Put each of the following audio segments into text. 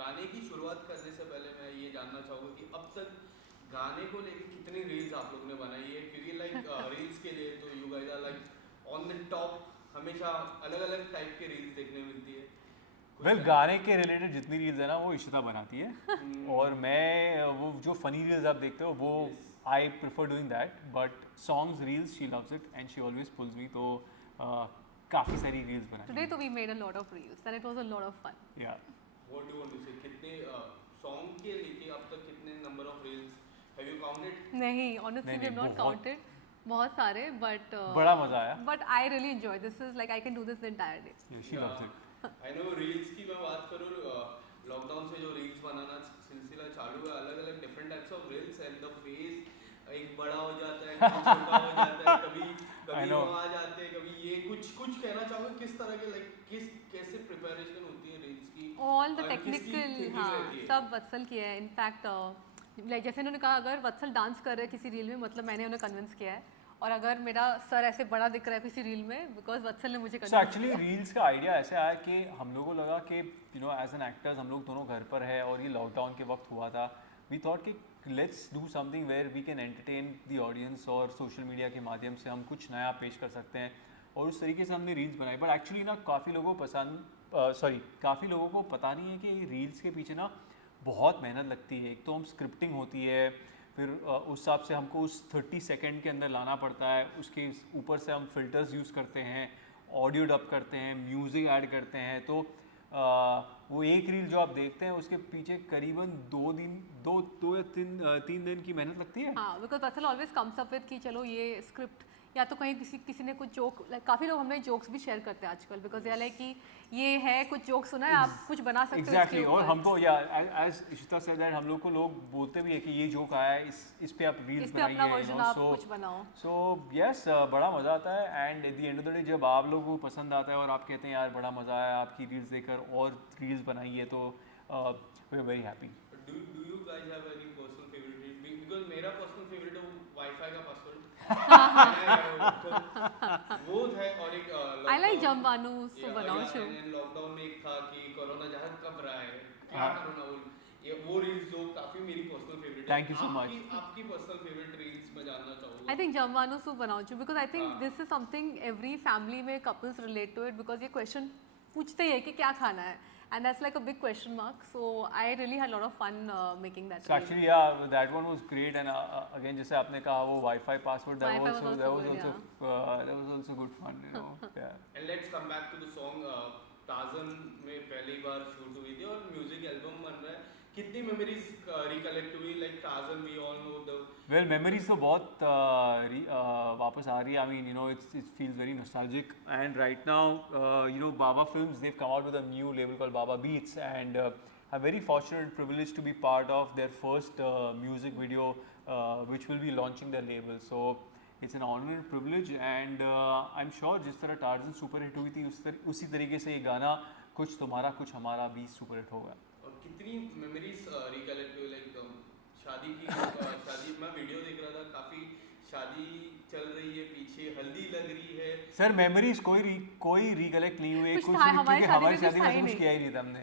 गाने की शुरुआत करने से पहले मैं ये जानना चाहूँगा कि अब तक गाने को लेके कितनी रील्स आप लोगों ने बनाई है, क्योंकि लाइक रील्स के लिए तो you guys are like on the top, हमेशा अलग अलग टाइप के रील्स देखने मिलती है। वेल गाने के रिलेटेड जितनी रील्स है ना वो इशिता बनाती है और मैं वो जो फनी रील्स आप देखते हो वो I prefer doing that, but songs reels she loves it and she always pulls me, तो काफ़ी सारी रील्स बनाई Today, we made a lot of reels, and it was a lot of fun. या what do want to से, कितने song के लेके अब तक कितने number of reels have you counted? नहीं, honestly, we have not बहुत- counted. बहुत सारे, but बड़ा मजा आया। But I really enjoy. This is like I can do this the entire day. She loves it. I know reels की मैं बात करूँ, लॉकडाउन से जो रील्स बनाना सिलसिला चालू है, अलग अलग different types of reels and the face एक बड़ा हो जाता है, कभी छोटा हो जाता है, कभी I कभी know. वो आ जाते हैं, कभी ये कुछ कहना चाहोगे किस तरह के लाइक कैसे प्रिपरेशन होती है रील्स की? All the और किसकी technical, thinking हाँ, रहती है? सब वत्सल किया है. इनफैक्ट लाइक जैसे इन्होंने कहा, अगर वत्सल डांस कर रहे हैं किसी रील में, मतलब मैंने उन्हें कन्विंस किया है. और अगर मेरा सर ऐसे बड़ा दिख रहा है किसी रील में, बिकॉज वत्सल ने मुझे सो convince एक्चुअली रील्स का आइडिया ऐसे आया कि हम लोगों को लगा कि you know as an actors हम लोग दोनों घर पर है और ये लॉकडाउन के वक्त हुआ था, वी थॉट कि let's do something where we can entertain the audience और सोशल मीडिया के माध्यम से हम कुछ नया पेश कर सकते हैं, और उस तरीके से हमने रील्स बनाई. बट एक्चुअली ना काफ़ी लोगों को काफ़ी लोगों को पता नहीं है कि रील्स के पीछे ना बहुत मेहनत लगती है. एक तो हम स्क्रिप्टिंग होती है, फिर उस हिसाब से हमको उस 30 सेकंड के अंदर लाना पड़ता है, उसके ऊपर से हम फिल्टर्स यूज़ करते हैं, ऑडियो डब करते हैं, म्यूज़िक ऐड करते हैं. तो वो एक रील जो आप देखते हैं उसके पीछे करीबन 2 या 3 दिन की मेहनत लगती है. हाँ, because Vatsal always comes up with कि चलो ये स्क्रिप्ट, या तो कहीं किसी ने कुछ जोक, लाइक काफ़ी लोग हमें जोक्स भी शेयर करते हैं आजकल, बिकॉज ये लाइक कि ये है कुछ जोक सुना है, आप कुछ बना सकते हो एग्जैक्टली. इसके और ऊपर. हमको या एज इशिता सेड दैट हम लोग को लोग बोलते भी है कि ये जोक आया है, इस पे आप रील्स इस पे अपना बनाइए, वर्जन आप कुछ बनाओ. सो यस बड़ा मज़ा आता है. And at the end of the day जब आप लोगों को पसंद आता है और आप कहते हैं यार बड़ा मज़ा आया आपकी रील्स देखकर और रील्स बनाइए, तो we are very happy. Do you guys have any personal favourite? Because मेरा पर्सनल फेवरेट है वाईफाई का पासवर्ड. वो है, और एक आई लाइक जम्बानू सो बनाओ शो. लॉकडाउन में एक था कि कोरोना जहां कब रहा है, क्या हाँ. कोरोना, वो रील्स जो काफी मेरी पर्सनल फेवरेट है. Thank you so much. आपकी पर्सनल फेवरेट रील्स मैं जानना चाहूंगा. आई थिंक जम्बानू सूप बनाओ चू, because I think this is something every family में couples relate to it, because ये क्वेश्चन पूछते ही है कि क्या खाना है, and that's like a big question mark. So I really had lot of fun making that. So actually, yeah, that one was great, and again, जैसे आपने कहा वो Wi-Fi password, that Wi-Fi was was also good fun, you know. Yeah. And let's come back to the song. Tarzan में पहली बार shoot हुई थी और music album बन रहा है. कितनी मेमोरीज रिकलेक्ट हुई? Like Tarzan, we all know the Well, memories तो बहुत वापस आ रही है. I mean, you know, it feels very nostalgic. And right now, you know, Baba Films, they've come out with a new label called Baba Beats, and I'm very fortunate and privileged to be part of their first music video, which will be launching their label. So it's an honor and privilege, and I'm sure जिस तरह Tarzan super hit हुई थी उसी तरीके से ये गाना कुछ तुम्हारा कुछ हमारा भी super hit होगा. और कितनी मेमोरीज रिकलेक्ट हुई? लाइक शादी की शादी मैं वीडियो देख रहा था, काफी शादी चल रही है, पीछे हल्दी लग रही है. सर मेमोरीज कोई रिकलेक्ट नहीं हुई कुछ कुछ था, नहीं, हमारी क्योंकि शादी हमारी में शादी कुछ था में ही कुछ नहीं. किया ही नहीं था हमने.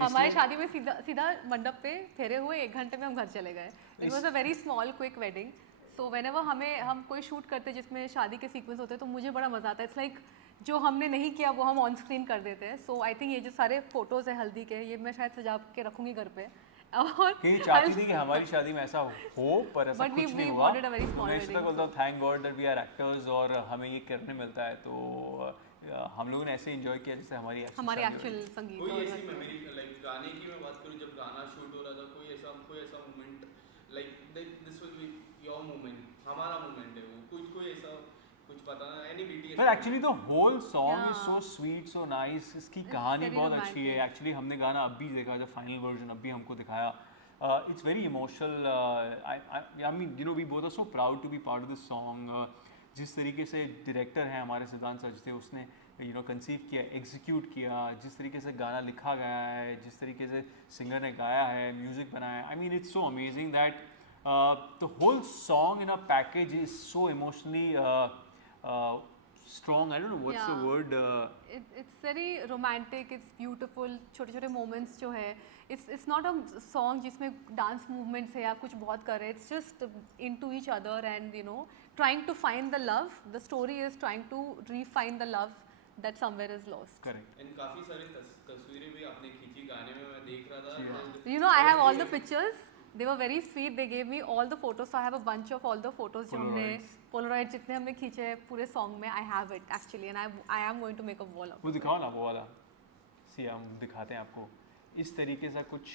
हमारी शादी में सीधा मंडप पे फेरे हुए, 1 घंटे में हम घर चले गए. It was a very small quick wedding. So whenever हम कोई शूट करते जिसमें शादी के सीक्वेंस होते हैं तो मुझे बड़ा मजा आता है. इट्स लाइक जो हमने नहीं किया वो हम ऑन स्क्रीन कर देते हैं. सो आई थिंक ये जो सारे फोटोज है हल्दी के, ये मैं शायद सजा के रखूंगी घर पे. और कि चाहती थी कि हमारी शादी में ऐसा हो, पर ऐसा But कुछ we नहीं हुआ. wanted a very small मैं इसी wedding, तक बोलता हूँ thank God that we are actors और हमें ये करने मिलता है. तो हम लोगों ने ऐसे एंजॉय किया जैसे हमारी एक्चुअल संगीत. कोई और ऐसी घर पे. मेमोरी, लाइक गाने की मैं बात करूं, जब गाना शूट हो रहा था, कोई ऐसा moment like this will be your moment, हमारा मोमेंट है वो, कोई ऐसा कुछ बताना? Any BTS? पर actually the whole song is Yeah. So sweet, so nice. इसकी कहानी very बहुत अच्छी है. romantic. एक्चुअली हमने गाना अभी देखा, जब फाइनल वर्जन अभी हमको दिखाया. It's very emotional. I mean, you know, we both are so proud to be part of this song. जिस तरीके से डायरेक्टर हैं हमारे सिद्धांत सच थे, उसने यू नो कंसीव किया, एग्जीक्यूट किया, जिस तरीके से गाना लिखा गया है, जिस तरीके से सिंगर ने गाया है, म्यूज़िक बनाया है. I mean it's so amazing that the whole song in a package is so emotionally strong. I don't know what's the Yeah. word. It's very romantic, it's beautiful. छोटे छोटे moments जो है, it's not a song जिसमें dance movements है या कुछ बहुत कर रहे हैं. It's just into each other and you know trying to find the love. The story is trying to refine the love that somewhere is lost. Correct. And काफी सारी तस्वीरें भी आपने खींची गाने में, मैं देख रहा था. Yeah. and You know, I have all the pictures. They were very sweet. They gave me all the photos. So I have a bunch of all the photos जो हमने Polaroid जितने हमने खींचे हैं पूरे song में. I have it actually, and I am going to make a wall of वो it. दिखाओ ना वो वाला. See, हम दिखाते हैं आपको. इस तरीके से कुछ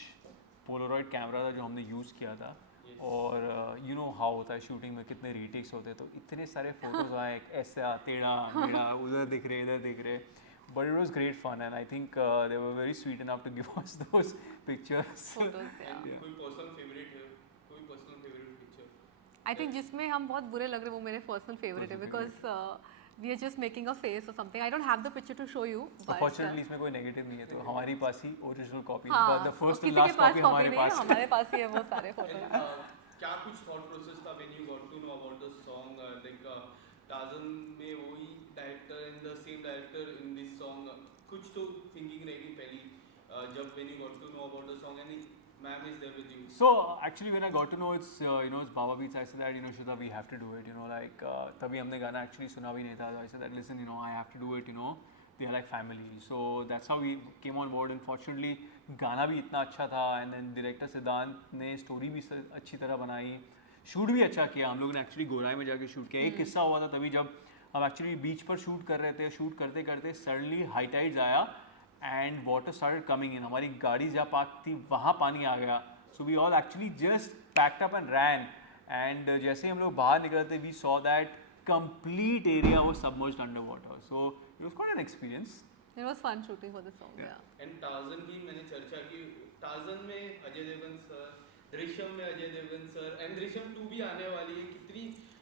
पोलरॉइड कैमरा था जो हमने यूज़ किया था. और यू नो हाउ होता है शूटिंग में, कितने रीटेक्स होते हैं, तो इतने सारे फोटोज आए, ऐसा टेढ़ा मेढ़ा, उधर दिख रहे इधर दिख रहे. But it was great fun and I think they were very sweet enough to give us those pictures. Photos, yeah. and कोई पर्सनल फेवरेट है, कोई personal favourite picture? I think जिसमें हम बहुत बुरे लग रहे हैं वो मेरे personal favorite है because we are just making a face or something. I don't have the picture to show you. But Unfortunately इसमें कोई नेगेटिव नहीं है, तो हमारे पास ही ओरिजिनल कॉपी, हाँ, the first किसी and के last पास copy copy हमारे नहीं है, पास. हमारे पास ही है वो सारे And, photos. क्या कुछ thought process था when you got to know about the song? Like Tarzan में वही director and the same director in this song. कुछ तो thinking रहेगी पहली जब when you got to know about the song and ma'am is there with you. So actually when I got to know it's you know it's Baba Beats, I said that you know Shudha we have to do it, you know like तभी हमने गाना actually सुना भी नहीं था. I said that listen you know I have to do it, you know they are like family. So that's how we came on board and fortunately गाना भी इतना अच्छा था and then director सिद्धांत ने स्टोरी भी अच्छी तरह बनाई, शूट भी अच्छा किया. हम लोग ने एक्चुअली गोराई में जाके शूट किया. एक किस्सा हुआ था तभी जब हम एक्चुअली बीच पर शूट कर रहे थे, शूट करते करते सडनली हाई टाइड्स आया and water started coming in. हमारी गाड़ी जहाँ पार्क थी वहाँ पानी आ गया. So we all actually just packed up and ran and जैसे ही हम लोग बाहर निकलते we saw that complete area was submerged under water. So it was quite an experience. It was fun shooting for the song. Yeah. Yeah. And Tarzan की मैंने चर्चा की. टार्जन में अजय देवगन सर, दृश्यम में अजय देवगन सर एंड दृश्यम 2 भी आने वाली है.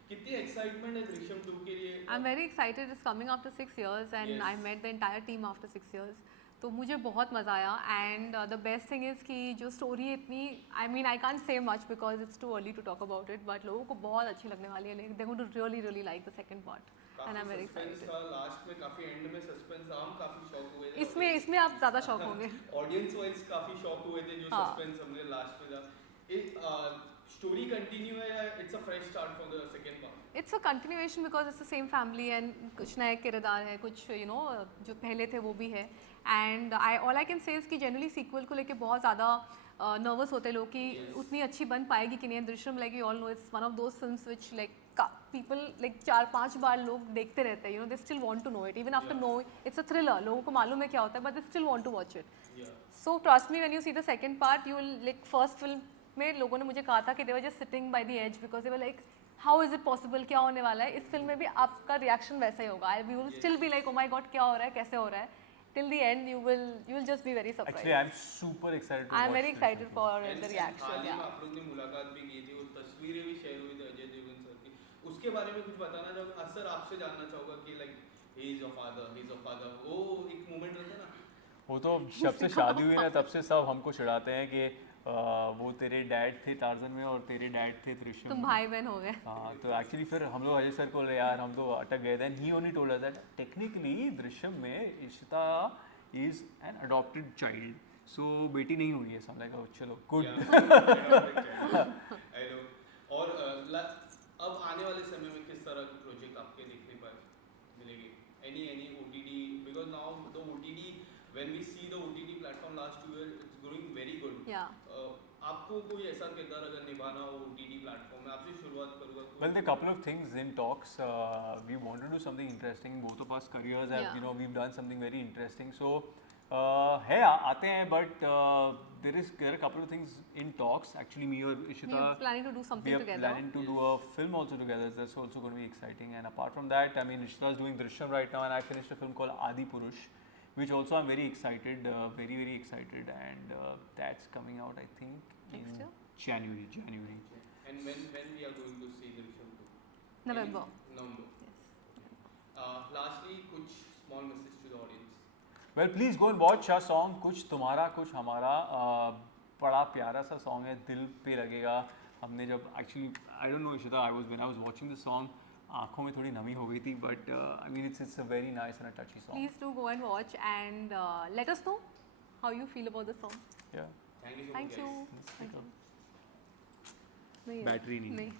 कितनी एक्साइटमेंट है दृश्यम 2 के लिए? I'm very excited. It's coming after 6 years and Yes. I met the entire team after 6 years. तो मुझे बहुत मज़ा आया and the best thing is कि जो स्टोरी इतनी I mean I can't say much because it's too early to talk about it but लोगों को बहुत अच्छी लगने वाली है. They going to really like the second part and I am very excited. Last में काफी एंड में सस्पेंस था, हम काफी शॉक हुए थे. इसमें आप ज़्यादा शॉक होंगे. ऑडियंस वाइज काफी शॉक हुए थे जो हाँ. सस्पेंस हमने लास्ट में था. स्टोरी कंटिन्यू है या it's a fresh start for the second part? It's a continuation because it's the same family and कुछ नए किरदार है, कुछ यू नो जो पहले थे वो भी है. And all I can say is कि जनरली सीक्वल को लेके बहुत ज़्यादा नर्वस होते लोग कि उतनी अच्छी बन पाएगी कि नहीं. Drishyam like you all know it's one of those films which like people like 4-5 बार लोग देखते रहते हैं. You know they still want to know it even after know it's a thriller. लोगों को मालूम है क्या होता है but they still want to watch it. So trust me when you see the second part you like first film में लोगों ने मुझे कहा था कि they were just sitting by the edge because they were like how is it possible, क्या होने वाला है. इस फिल्म में भी आपका रिएक्शन वैसा ही होगा. We will still be like oh my God क्या हो रहा है, कैसे हो रहा है. Till the end, you will just be very surprised. Actually, I'm super excited. I'm very excited for the reaction. हाल ही में Yeah. आप लोग ने मुलाकात भी की थी और तस्वीरें भी शेयर हुई थी अजय देवगन सर की. उसके बारे में कुछ बताना चाहोगे? सर आपसे जानना चाहूँगा कि like he is your father. वो एक मोमेंट रहता है ना. वो तो जब से शादी हुई ना तब से सब हमको चिढ़ाते हैं कि वो तेरे डैड थे टार्जन में और तेरे डैड थे दृश्यम तुम में. भाई बहन हो गए. हाँ तो एक्चुअली फिर हम लोग अजय सर को ले यार हम तो अटक गए थे. And he only told us that technically Drishyam में Ishita is an adopted child. So बेटी नहीं हुई है. सब लाइक चलो गुड. I know. और अब आने वाले समय में किस तरह की प्रोजेक्ट आपके देखने पर मिलेगी? Any OTT because now the OTT when we see the OTT platform last year it's growing very good. आपको कोई ऐसा किरदार अगर निभाना हो ओटीटी प्लेटफॉर्म में, आपसे शुरुआत करूँगा. Well, there are a couple of things in talks. We want to do something interesting in both of our careers. Yeah. You know, we've done something very interesting. So, है आते हैं, but there are a couple of things in talks. Actually, me and Ishita, We're planning to do we something are together. planning to do a film also together. That's also going to be exciting. And apart from that, I mean, Ishita is doing Drishyam right now, and I finished a film called Adi Purush, which also I'm very excited, very excited, and that's coming out, I think, Next in year? January. And when we are going to see Drishyam 2? November. November. Yes. Lastly, कुछ small message to the audience. Well, please go and watch our song कुछ तुम्हारा कुछ हमारा. बड़ा प्यारा सा song है, दिल पे लगेगा. हमने जब actually I don't know Ishita, when I was watching the song आँखों में थोड़ी नमी हो गई थी, but I mean it's a very nice and a टची song. Please do go and watch and let us know how you feel about the song. Yeah. Thank you so Thank much you. Let's Thank pick you. up. नहीं है. Battery नहीं. नहीं.